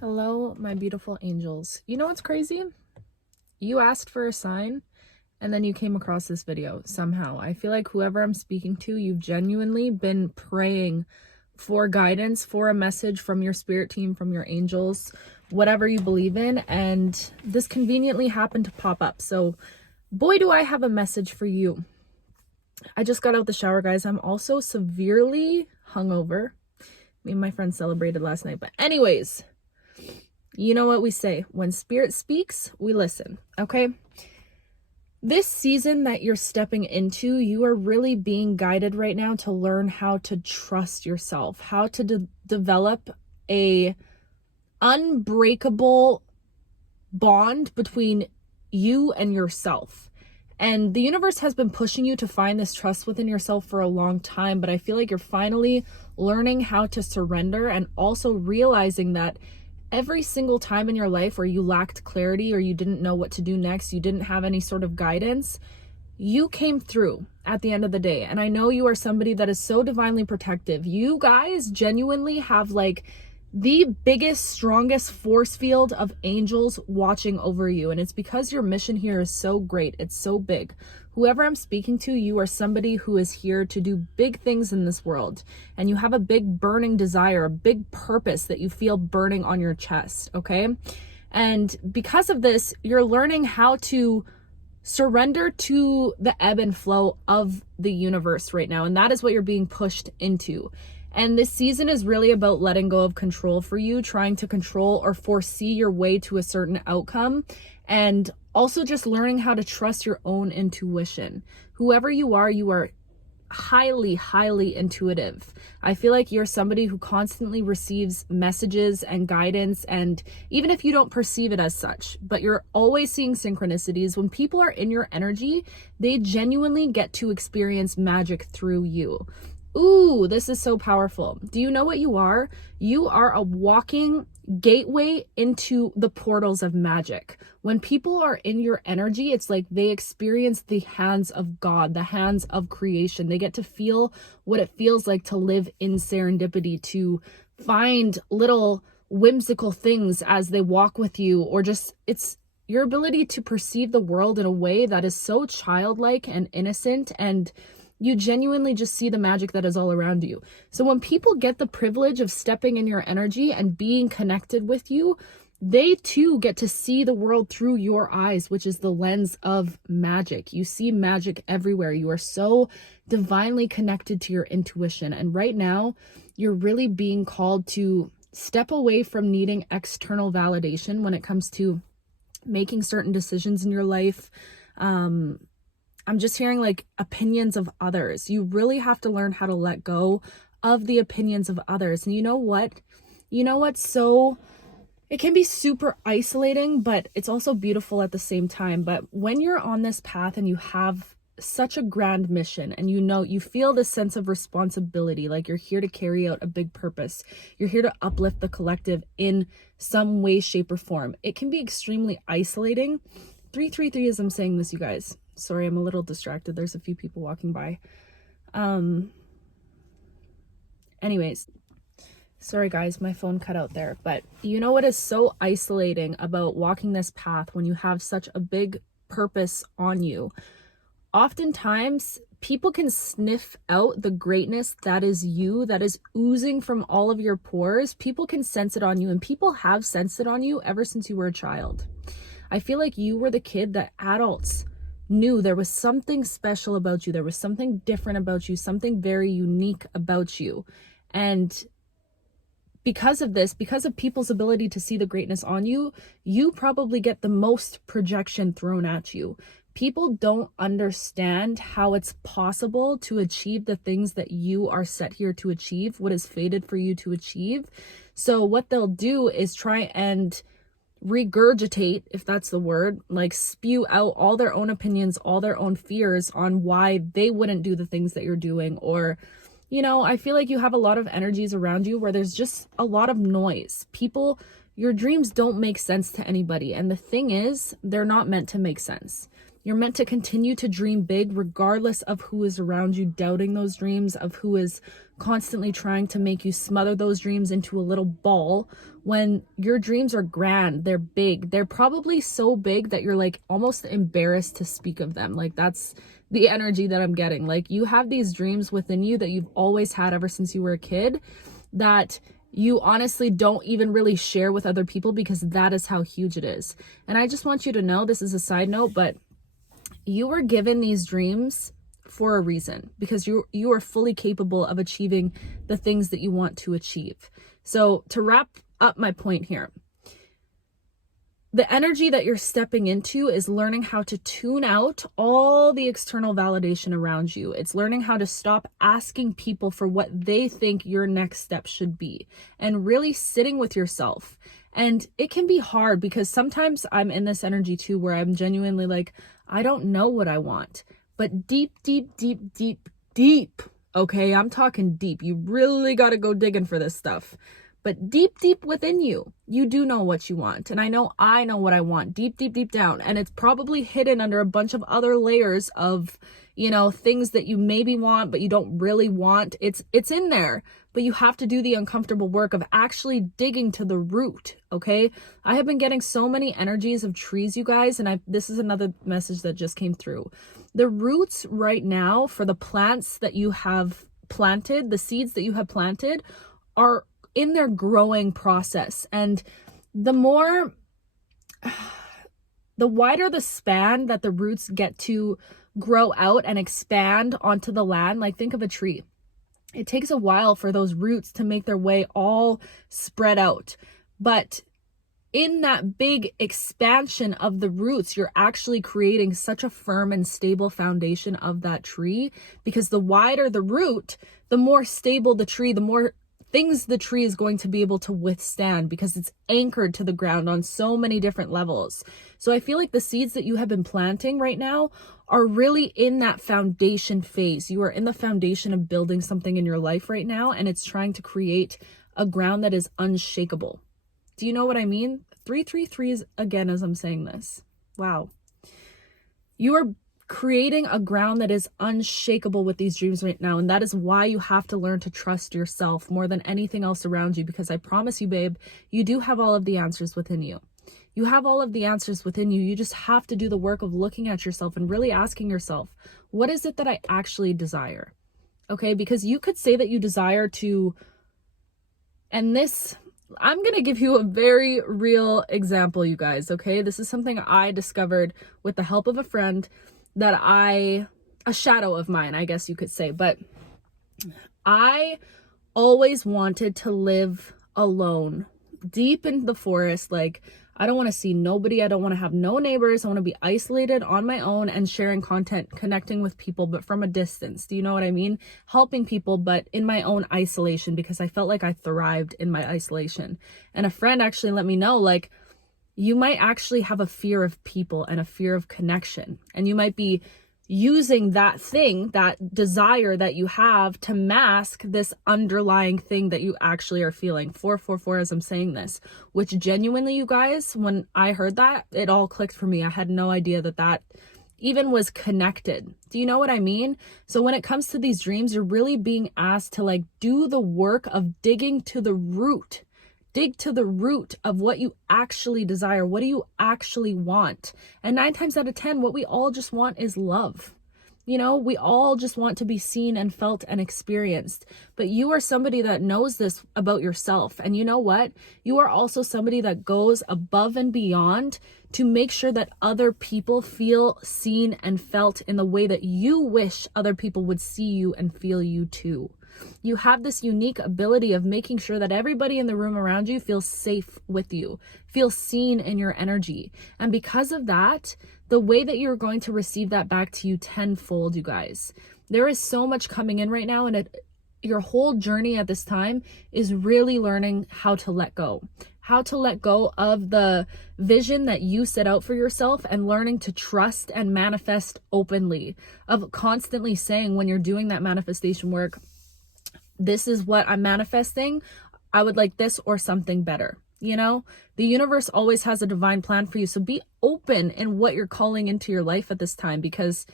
Hello, my beautiful angels. You know what's crazy? You asked for a sign and then you came across this video somehow. I feel like whoever I'm speaking to, you've genuinely been praying for guidance, for a message from your spirit team, from your angels, whatever you believe in. And this conveniently happened to pop up. So, boy, do I have a message for you. I just got out the shower, guys. I'm also severely hungover. Me and my friends celebrated last night. But, anyways, you know what we say, when spirit speaks, we listen, okay? This season that you're stepping into, you are really being guided right now to learn how to trust yourself, how to develop a unbreakable bond between you and yourself. And the universe has been pushing you to find this trust within yourself for a long time, but I feel like you're finally learning how to surrender and also realizing that every single time in your life where you lacked clarity or you didn't know what to do next, you didn't have any sort of guidance, you came through at the end of the day. And I know you are somebody that is so divinely protective. You guys genuinely have like the biggest, strongest force field of angels watching over you. And it's because your mission here is so great. It's so big. Whoever I'm speaking to, you are somebody who is here to do big things in this world. And you have a big burning desire, a big purpose that you feel burning on your chest, okay? And because of this, you're learning how to surrender to the ebb and flow of the universe right now. And that is what you're being pushed into. And this season is really about letting go of control for you, trying to control or foresee your way to a certain outcome, and also just learning how to trust your own intuition. Whoever you are highly, highly intuitive. I feel like you're somebody who constantly receives messages and guidance, and even if you don't perceive it as such, but you're always seeing synchronicities. When people are in your energy, they genuinely get to experience magic through you. Ooh, this is so powerful. Do you know what you are? You are a walking gateway into the portals of magic. When people are in your energy, it's like they experience the hands of God, the hands of creation. They get to feel what it feels like to live in serendipity, to find little whimsical things as they walk with you, or just it's your ability to perceive the world in a way that is so childlike and innocent, and you genuinely just see the magic that is all around you. So when people get the privilege of stepping in your energy and being connected with you, they too get to see the world through your eyes, which is the lens of magic. You see magic everywhere. You are so divinely connected to your intuition. And right now, you're really being called to step away from needing external validation when it comes to making certain decisions in your life. I'm just hearing like opinions of others. You really have to learn how to let go of the opinions of others. And you know what? So it can be super isolating, but it's also beautiful at the same time. But when you're on this path and you have such a grand mission and you feel this sense of responsibility, like you're here to carry out a big purpose, you're here to uplift the collective in some way, shape, or form, it can be extremely isolating. 333 as I'm saying this, you guys. Sorry, I'm a little distracted. There's a few people walking by. Anyways, sorry guys, my phone cut out there. But you know what is so isolating about walking this path when you have such a big purpose on you? Oftentimes, people can sniff out the greatness that is you, that is oozing from all of your pores. People can sense it on you, and people have sensed it on you ever since you were a child. I feel like you were the kid that adults knew there was something special about you. There was something different about you, something very unique about you. And because of this, because of people's ability to see the greatness on you, you probably get the most projection thrown at you. People don't understand how it's possible to achieve the things that you are set here to achieve, what is fated for you to achieve. So what they'll do is try and regurgitate, if that's the word, like spew out all their own opinions, all their own fears on why they wouldn't do the things that you're doing. Or, I feel like you have a lot of energies around you where there's just a lot of noise. People, your dreams don't make sense to anybody. And the thing is, they're not meant to make sense. You're meant to continue to dream big regardless of who is around you doubting those dreams, of who is constantly trying to make you smother those dreams into a little ball. When your dreams are grand, they're big. They're probably so big that you're like almost embarrassed to speak of them. Like, that's the energy that I'm getting. Like, you have these dreams within you that you've always had ever since you were a kid that you honestly don't even really share with other people because that is how huge it is. And I just want you to know, this is a side note, but you were given these dreams for a reason, because you are fully capable of achieving the things that you want to achieve. So to wrap up my point here, the energy that you're stepping into is learning how to tune out all the external validation around you. It's learning how to stop asking people for what they think your next step should be, and really sitting with yourself. And it can be hard because sometimes I'm in this energy too, where I'm genuinely like, I don't know what I want. But deep, okay, I'm talking deep. You really got to go digging for this stuff. But deep within you, you do know what you want. And I know what I want deep down. And it's probably hidden under a bunch of other layers of, things that you maybe want, but you don't really want. It's in there, but you have to do the uncomfortable work of actually digging to the root. Okay. I have been getting so many energies of trees, you guys. And this is another message that just came through. The roots right now for the plants that you have planted, the seeds that you have planted, are in their growing process. And the wider the span that the roots get to grow out and expand onto the land, like think of a tree. It takes a while for those roots to make their way all spread out. But in that big expansion of the roots, you're actually creating such a firm and stable foundation of that tree, because the wider the root, the more stable the tree, the more things the tree is going to be able to withstand, because it's anchored to the ground on so many different levels. So I feel like the seeds that you have been planting right now are really in that foundation phase. You are in the foundation of building something in your life right now, and it's trying to create a ground that is unshakable. Do you know what I mean? 333s again as I'm saying this. Wow. You are creating a ground that is unshakable with these dreams right now. And that is why you have to learn to trust yourself more than anything else around you. Because I promise you, babe, you do have all of the answers within you. You have all of the answers within you. You just have to do the work of looking at yourself and really asking yourself, what is it that I actually desire? Okay, because you could say that you desire to, and this, I'm going to give you a very real example, you guys. Okay, this is something I discovered with the help of a friend a shadow of mine, I guess you could say. But I always wanted to live alone, deep in the forest. Like, I don't want to see nobody. I don't want to have no neighbors. I want to be isolated on my own and sharing content, connecting with people, but from a distance. Do you know what I mean? Helping people, but in my own isolation, because I felt like I thrived in my isolation. And a friend actually let me know, like, you might actually have a fear of people and a fear of connection. And you might be using that thing, that desire that you have, to mask this underlying thing that you actually are feeling. 444 as I'm saying this, which genuinely, you guys, when I heard that, it all clicked for me. I had no idea that even was connected. Do you know what I mean? So when it comes to these dreams, you're really being asked to like do the work of digging to the root. Dig to the root of what you actually desire. What do you actually want? And 9 times out of 10, what we all just want is love. We all just want to be seen and felt and experienced. But you are somebody that knows this about yourself. And you know what? You are also somebody that goes above and beyond to make sure that other people feel seen and felt in the way that you wish other people would see you and feel you too. You have this unique ability of making sure that everybody in the room around you feels safe with you, feels seen in your energy. And because of that, the way that you're going to receive that back to you tenfold, you guys. There is so much coming in right now, and your whole journey at this time is really learning how to let go. How to let go of the vision that you set out for yourself, and learning to trust and manifest openly, of constantly saying when you're doing that manifestation work, this is what I'm manifesting. I would like this or something better. You know, the universe always has a divine plan for you. So be open in what you're calling into your life at this time, because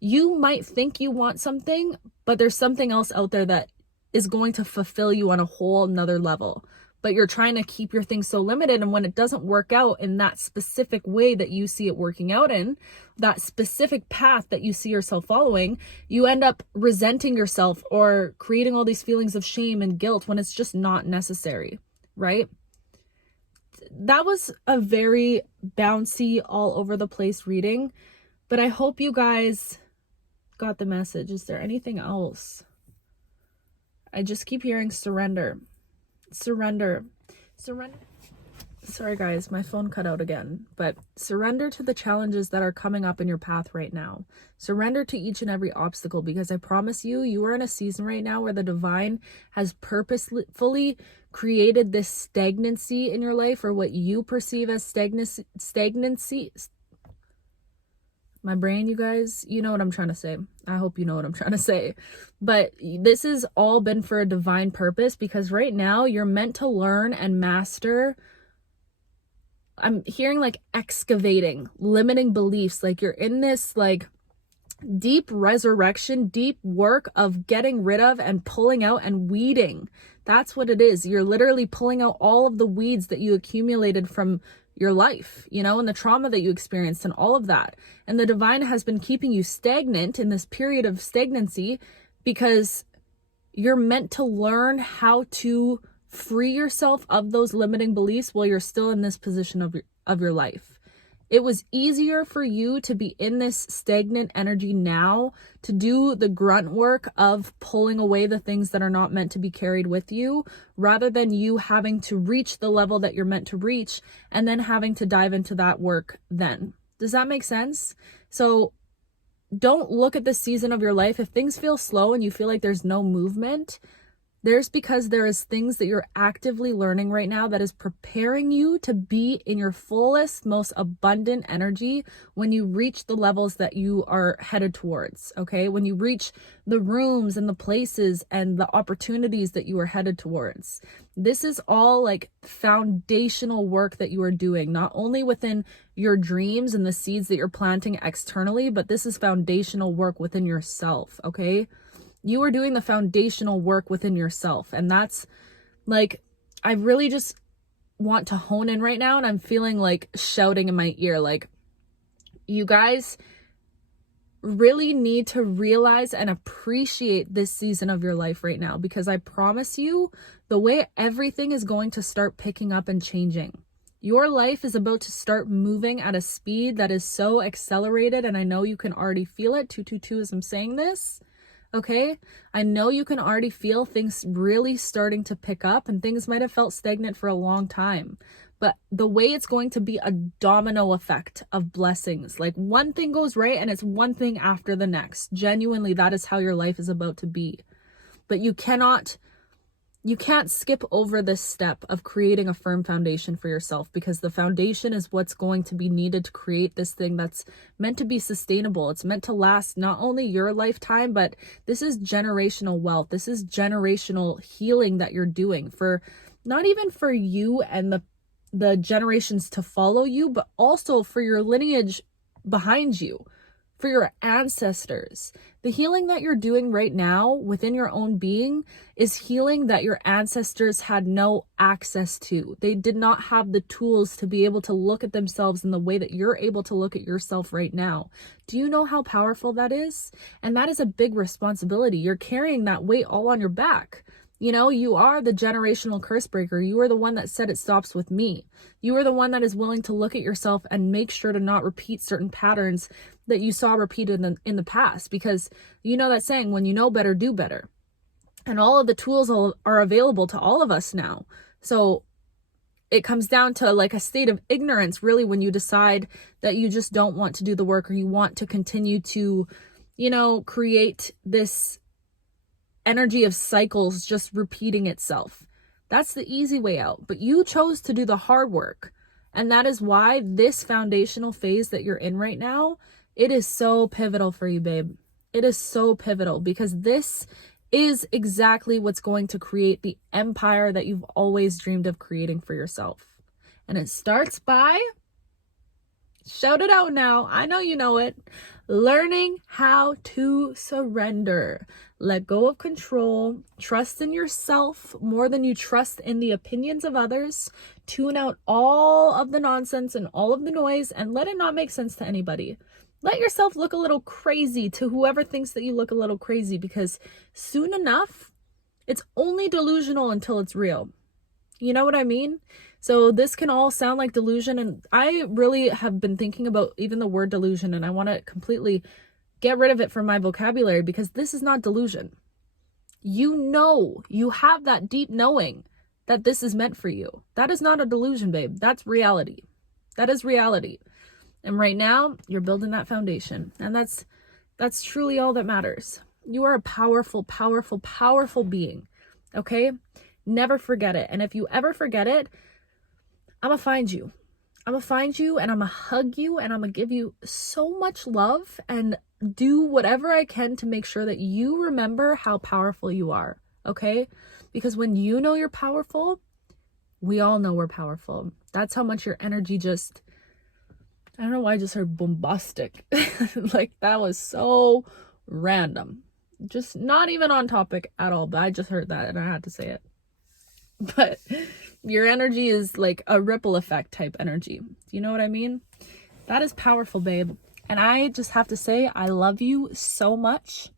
you might think you want something, but there's something else out there that is going to fulfill you on a whole nother level. But you're trying to keep your things so limited. And when it doesn't work out in that specific way that you see it working out in, that specific path that you see yourself following, you end up resenting yourself or creating all these feelings of shame and guilt when it's just not necessary, right? That was a very bouncy, all over the place reading, but I hope you guys got the message. Is there anything else? I just keep hearing surrender. Surrender. Sorry guys, my phone cut out again, but surrender to the challenges that are coming up in your path right now. Surrender to each and every obstacle, because I promise you, you are in a season right now where the divine has purposefully created this stagnancy in your life, or what you perceive as stagnancy. My brain, you guys, you know what I'm trying to say. I hope you know what I'm trying to say. But this has all been for a divine purpose, because right now you're meant to learn and master. I'm hearing like excavating, limiting beliefs. Like you're in this like deep resurrection, deep work of getting rid of and pulling out and weeding. That's what it is. You're literally pulling out all of the weeds that you accumulated from your life, you know, and the trauma that you experienced and all of that. And the divine has been keeping you stagnant in this period of stagnancy, because you're meant to learn how to free yourself of those limiting beliefs while you're still in this position of your life. It was easier for you to be in this stagnant energy now, to do the grunt work of pulling away the things that are not meant to be carried with you, rather than you having to reach the level that you're meant to reach and then having to dive into that work then. Does that make sense? So don't look at this season of your life. If things feel slow and you feel like there's no movement, there's because there is things that you're actively learning right now that is preparing you to be in your fullest, most abundant energy when you reach the levels that you are headed towards, okay? When you reach the rooms and the places and the opportunities that you are headed towards. This is all like foundational work that you are doing, not only within your dreams and the seeds that you're planting externally, but this is foundational work within yourself, okay? You are doing the foundational work within yourself. And that's like, I really just want to hone in right now. And I'm feeling like shouting in my ear, like, you guys really need to realize and appreciate this season of your life right now, because I promise you, the way everything is going to start picking up and changing. Your life is about to start moving at a speed that is so accelerated. And I know you can already feel it. 222 as I'm saying this. Okay, I know you can already feel things really starting to pick up, and things might have felt stagnant for a long time, but the way it's going to be a domino effect of blessings, like one thing goes right and it's one thing after the next. Genuinely, that is how your life is about to be. But you can't skip over this step of creating a firm foundation for yourself, because the foundation is what's going to be needed to create this thing that's meant to be sustainable. It's meant to last not only your lifetime, but this is generational wealth. This is generational healing that you're doing for not even for you and the generations to follow you, but also for your lineage behind you, for your ancestors. The healing that you're doing right now within your own being is healing that your ancestors had no access to. They did not have the tools to be able to look at themselves in the way that you're able to look at yourself right now. Do you know how powerful that is? And that is a big responsibility. You're carrying that weight all on your back. You know, you are the generational curse breaker. You are the one that said it stops with me. You are the one that is willing to look at yourself and make sure to not repeat certain patterns that you saw repeated in the past, because you know that saying, when you know better, do better. And all of the tools are available to all of us now. So it comes down to like a state of ignorance, really, when you decide that you just don't want to do the work, or you want to continue to, you know, create this energy of cycles just repeating itself. That's the easy way out, but you chose to do the hard work. And that is why this foundational phase that you're in right now, it is so pivotal for you, babe. It is so pivotal, because this is exactly what's going to create the empire that you've always dreamed of creating for yourself. And it starts by, shout it out now, I know you know it, learning how to surrender. Let go of control, trust in yourself more than you trust in the opinions of others, tune out all of the nonsense and all of the noise, and let it not make sense to anybody. Let yourself look a little crazy to whoever thinks that you look a little crazy, because soon enough, it's only delusional until it's real. You know what I mean? So this can all sound like delusion, and I really have been thinking about even the word delusion, and I want to completely get rid of it from my vocabulary, because this is not delusion. You know, you have that deep knowing that this is meant for you. That is not a delusion, babe. That's reality. That is reality. And right now, you're building that foundation, and that's truly all that matters. You are a powerful, powerful, powerful being. Okay? Never forget it. And if you ever forget it, I'm gonna find you. I'm gonna find you, and I'm gonna hug you, and I'm gonna give you so much love and do whatever I can to make sure that you remember how powerful you are. Okay? Because when you know you're powerful, we all know we're powerful. That's how much your energy just, I don't know why I just heard bombastic. Like, that was so random. Just not even on topic at all, but I just heard that and I had to say it. But your energy is like a ripple effect type energy. Do you know what I mean? That is powerful, babe. And I just have to say, I love you so much.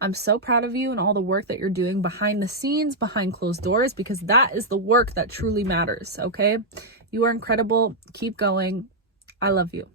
I'm so proud of you and all the work that you're doing behind the scenes, behind closed doors, because that is the work that truly matters, okay? You are incredible. Keep going. I love you.